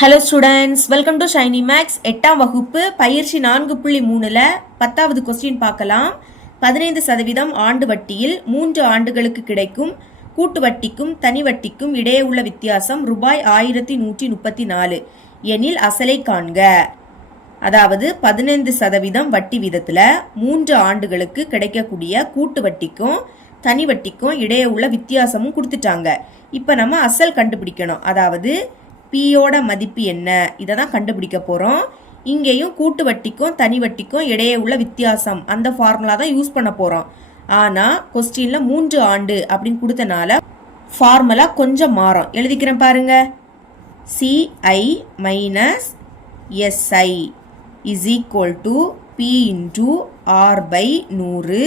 Hello students welcome to Shiny Maths எட்டாம் வகுப்பு பயிற்சி நான்கு புள்ளி மூணில் பத்தாவது கொஸ்டின் பார்க்கலாம். பதினைந்து சதவீதம் ஆண்டு வட்டியில் மூன்று ஆண்டுகளுக்கு கிடைக்கும் கூட்டு வட்டிக்கும் தனி வட்டிக்கும் இடையே உள்ள வித்தியாசம் ரூபாய் ஆயிரத்தி நூற்றி முப்பத்தி நாலு. எனில் அசலை காண்க. அதாவது பதினைந்து சதவீதம் வட்டி வீதத்தில் மூன்று ஆண்டுகளுக்கு கிடைக்கக்கூடிய கூட்டு வட்டிக்கும் தனி வட்டிக்கும் இடையே உள்ள வித்தியாசமும் கொடுத்துட்டாங்க. இப்போ நம்ம அசல் கண்டுபிடிக்கணும். அதாவது பியோட மதிப்பு என்ன? இதை தான் கண்டுபிடிக்க போகிறோம் இங்கேயும் கூட்டு வட்டிக்கும் தனி வட்டிக்கும் இடையே உள்ள வித்தியாசம். அந்த ஃபார்முலா தான் யூஸ் பண்ண போகிறோம் ஆனால் கொஸ்டினில் மூன்று ஆண்டு அப்படின்னு கொடுத்தனால ஃபார்முலா கொஞ்சம் மாறும். எழுதிக்கிறேன் பாருங்க. CI minus SI is equal to P into R by நூறு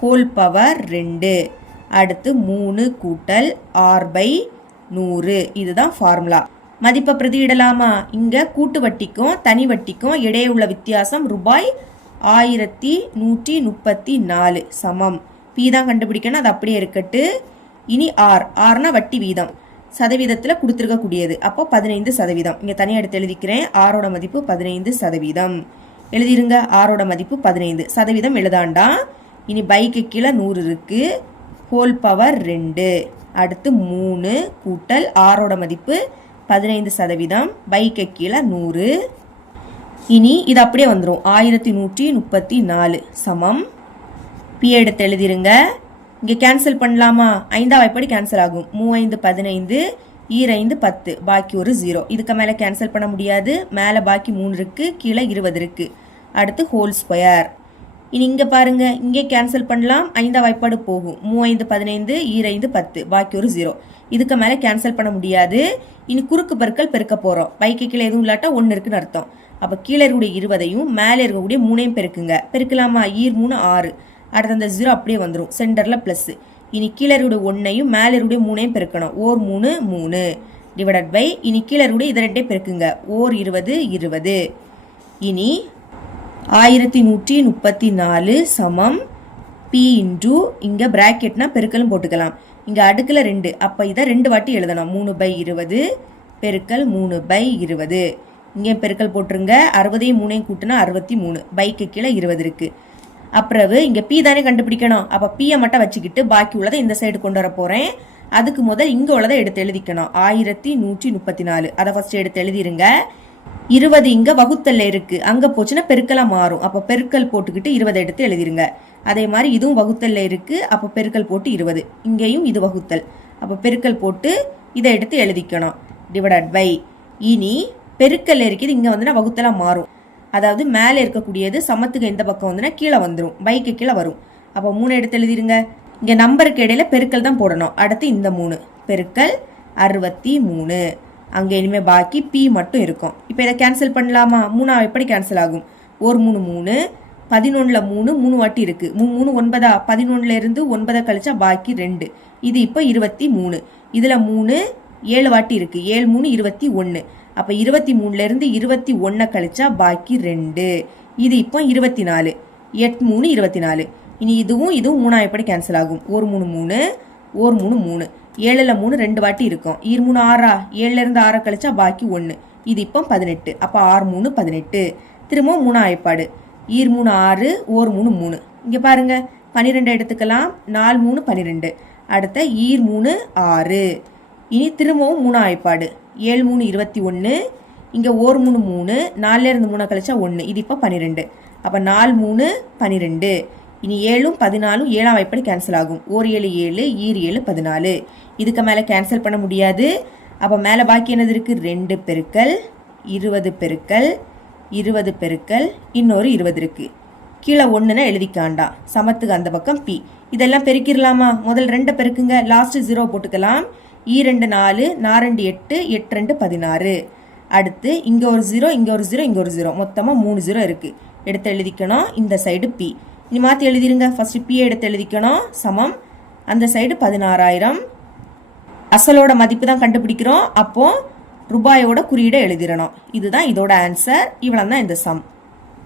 ஹோல் பவர் ரெண்டு. அடுத்து மூணு கூட்டல் ஆர் பை நூறு. இதுதான் ஃபார்முலா மதிப்பை பிரதியிடலாமா? இங்கே கூட்டு வட்டிக்கும் தனி வட்டிக்கும் இடையே உள்ள வித்தியாசம் ரூபாய் ஆயிரத்தி நூற்றி முப்பத்தி நாலு சமம். பி தான் கண்டுபிடிக்கணும் அது அப்படியே இருக்கட்டு. இனி ஆர் ஆர்னா வட்டி வீதம். சதவீதத்தில் கொடுத்துருக்கக்கூடியது. அப்போ பதினைந்து சதவீதம். இங்கே தனியாக எடுத்து எழுதிக்கிறேன். ஆரோட மதிப்பு பதினைந்து சதவீதம். எழுதிருங்க ஆரோட மதிப்பு பதினைந்து சதவீதம் எழுதாண்டா? இனி பைக்கு கீழே நூறு இருக்குது ஹோல் பவர் ரெண்டு. அடுத்து மூணு கூட்டல் ஆரோட மதிப்பு பதினைந்து சதவீதம். பைக்கு கீழே நூறு. இனி இது அப்படியே வந்துடும் ஆயிரத்தி நூற்றி முப்பத்தி நாலு சமம். பி எடுத்து எழுதிருங்க. இங்கே கேன்சல் பண்ணலாமா? ஐந்தாம் வாய்ப்படி கேன்சல் ஆகும். மூவைந்து பதினைந்து ஈரைந்து பத்து. பாக்கி ஒரு ஜீரோ இதுக்கு மேலே கேன்சல் பண்ண முடியாது. மேலே பாக்கி மூணு இருக்குது கீழே இருபது இருக்குது அடுத்து ஹோல் ஸ்கொயர் இனி இங்கே பாருங்க இங்கே கேன்சல் பண்ணலாம் ஐந்தாம் வாய்ப்பாடு போகும். மூவைந்து பதினைந்து ஈரைந்து பத்து பாக்கி ஒரு ஜீரோ இதுக்கு மேலே கேன்சல் பண்ண முடியாது. இனி குறுக்கு பற்கள் பெருக்க போகிறோம் பைக்கு கீழே எதுவும் இல்லாட்டா ஒன்று இருக்குன்னு அர்த்தம். அப்போ கீழே இருக்கக்கூடிய இருபதையும் மேலே இருக்கக்கூடிய மூணையும் பெருக்குங்க. பெருக்கலாமா? ஈர் மூணு ஆறு. அடுத்த அந்த ஜீரோ அப்படியே வந்துடும் சென்டரில் ப்ளஸ்ஸு இனி கீழே இருக்கக்கூடிய ஒன்றையும் மேலே இருக்கக்கூடிய மூணையும் பெருக்கணும். ஓர் மூணு மூணு. டிவைடட் பை இனி கீழே இருக்கக்கூடிய இதை ரெண்டே பெருக்குங்க. ஓர் இருபது இருபது. இனி ஆயிரத்தி நூற்றி முப்பத்தி நாலு சமம் பி இன்டூ இங்கே ப்ராக்கெட்னா பெருக்கலும் போட்டுக்கலாம். இங்கே அடுக்கில் ரெண்டு. அப்போ இதை ரெண்டு வாட்டி எழுதணும். மூணு பை இருபது பெருக்கல் மூணு பை இருபது. இங்கே பெருக்கல் போட்டுருங்க. அறுபதையும் மூணையும் கூட்டினா அறுபத்தி மூணு. பைக்கு கீழே இருபது இருக்குது அப்புறவு இங்கே பி தானே கண்டுபிடிக்கணும். அப்போ பியை மட்டும் வச்சுக்கிட்டு பாக்கி உள்ளதை இந்த சைடு கொண்டு வர போகிறேன் அதுக்கு முதல் இங்கே உள்ளதை எடுத்து எழுதிக்கணும். ஆயிரத்தி நூற்றி முப்பத்தி நாலு. அதை ஃபஸ்ட்டு எடுத்து எழுதிருங்க. இருபது இங்க வகுத்தல்ல இருக்கு. அங்க போச்சுன்னா பெருக்கலாக மாறும். அப்ப பெருக்கல் போட்டுக்கிட்டு இருபது எடுத்து எழுதிருங்க. அதே மாதிரி இதுவும் வகுத்தல்ல இருக்கு. அப்ப பெருக்கல் போட்டு இருபது. இங்கேயும் இது வகுத்தல். அப்ப பெருக்கல் போட்டு இதை எடுத்து எழுதிக்கணும். டிவைடட் பை இனி பெருக்கல் இருக்குது இங்க வந்துன்னா வகுத்தலாக மாறும். அதாவது மேலே இருக்கக்கூடியது சமத்துக்கு எந்த பக்கம் வந்துன்னா கீழே வந்துடும் பைக்கு கீழே வரும். அப்போ மூணு எடுத்து எழுதிருங்க. இங்கே நம்பருக்கு இடையில பெருக்கல் தான் போடணும். அடுத்து இந்த மூணு. பெருக்கல் அறுபத்தி மூணு. அங்கே இனிமேல் பாக்கி பி மட்டும் இருக்கும். இப்போ இதை கேன்சல் பண்ணலாமா? மூணா எப்படி கேன்சல் ஆகும்? ஒரு மூணு மூணு. பதினொன்றில் மூணு மூணு வாட்டி இருக்குது மூணு மூணு ஒன்பதா? பதினொன்றுல இருந்து ஒன்பதை கழிச்சா பாக்கி ரெண்டு. இது இப்போ இருபத்தி மூணு. இதில் மூணு ஏழு வாட்டி இருக்குது ஏழு மூணு இருபத்தி ஒன்று அப்போ இருபத்தி மூணுலேருந்து இருபத்தி ஒன்றை கழிச்சா பாக்கி ரெண்டு. இது இப்போ இருபத்தி நாலு. எட் மூணு இருபத்தி நாலு. இனி இதுவும் இதுவும் மூணா எப்படி கேன்சல் ஆகும்? ஒரு மூணு மூணு. ஒரு மூணு மூணு. ஏழில் மூணு ரெண்டு வாட்டி இருக்கும். ஈர் மூணு ஆறா? ஏழுலேருந்து ஆறை கழிச்சா பாக்கி ஒன்று இது இப்போ பதினெட்டு. அப்போ ஆறு மூணு பதினெட்டு. திரும்பவும் மூணு ஆயப்பாடு. ஈர் மூணு ஆறு ஓர் மூணு மூணு. இங்கே பாருங்க. பன்னிரெண்டு எடுத்துக்கலாம். நாலு மூணு பன்னிரெண்டு அடுத்த ஈர் மூணு ஆறு. இனி திரும்பவும் மூணு ஆயப்பாடு. ஏழு மூணு இருபத்தி ஒன்று இங்கே ஓர் மூணு மூணு. நாலுலேருந்து மூணு கழிச்சா ஒன்று இது இப்போ பன்னிரெண்டு அப்போ நாலு மூணு பன்னிரெண்டு இனி ஏழும் பதினாலும் ஏழாம் வாய்ப்படி கேன்சல் ஆகும். ஓர் ஏழு ஏழு ஈர் ஏழு பதினாலு. இதுக்கு மேலே கேன்சல் பண்ண முடியாது. அப்போ மேலே பாக்கி என்னது இருக்குது ரெண்டு பெருக்கல் இருபது பெருக்கல் இருபது பெருக்கல் இன்னொரு இருபது இருக்குது கீழே ஒன்றுனா எழுதிக்காண்டா. சமத்துக்கு அந்த பக்கம் பி இதெல்லாம் பெருக்கிடலாமா முதல் ரெண்டை பெருக்குங்க. லாஸ்ட்டு ஜீரோ போட்டுக்கலாம். ஈ ரெண்டு நாலு நாரெண்டு எட்டு எட்டு ரெண்டு பதினாறு. அடுத்து இங்கே ஒரு ஜீரோ இங்கே ஒரு ஜீரோ இங்கே ஒரு ஜீரோ மொத்தமாக மூணு ஜீரோ இருக்குது எடுத்து எழுதிக்கணும். இந்த சைடு பி இது மாற்றி எழுதிருங்க. ஃபஸ்ட்டு பி எடுத்து எழுதிக்கணும். சமம். அந்த சைடு பதினாறாயிரம். அசலோட மதிப்பு தான் கண்டுபிடிக்கிறோம். அப்போது ரூபாயோட குறியீடை எழுதிடணும். இதுதான் இதோட ஆன்சர் இவ்வளோ தான் இந்த சம்